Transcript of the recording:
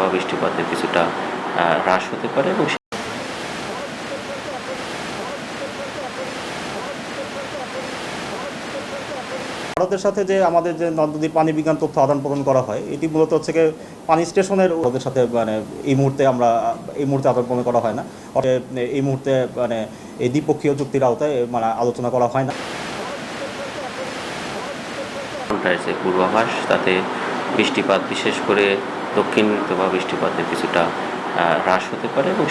বা বৃষ্টিপাতের কিছুটা হ্রাস হতে পারে এবং ভারতের সাথে যে আমাদের যে নদ-নদীর পানি বিজ্ঞান তথ্য আদান প্রদান করা হয়, এটি মূলত হচ্ছে গিয়ে পানি স্টেশনের ওদের সাথে এই মুহূর্তে আদান প্রদান করা হয় না। এই মুহূর্তে এই দ্বিপক্ষীয় চুক্তির আওতায় আলোচনা করা হয় না। যে পূর্বাভাস তাতে বৃষ্টিপাত বিশেষ করে দক্ষিণ বা বৃষ্টিপাতের কিছুটা হ্রাস হতে পারে এবং